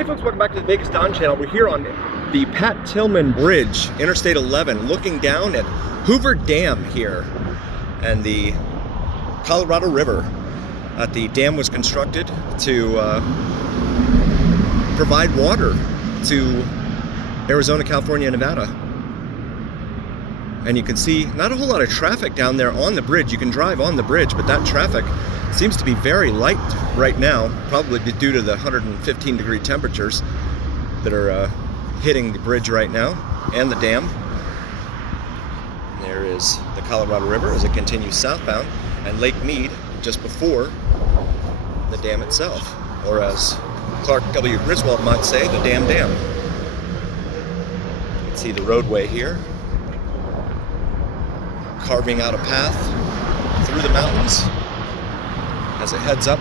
Hey folks, welcome back to the Vegas Don channel. We're here on the Pat Tillman Bridge, Interstate 11, looking down at Hoover Dam here and the Colorado River. The dam was constructed to provide water to Arizona, California, and Nevada. And you can see not a whole lot of traffic down there on the bridge. You can drive on the bridge, but that traffic seems to be very light right now, probably due to the 115-degree temperatures that are hitting the bridge right now and the dam. There is the Colorado River as it continues southbound, and Lake Mead just before the dam itself, or as Clark W. Griswold might say, the Dam. You can see the roadway here, carving out a path through the mountains as it heads up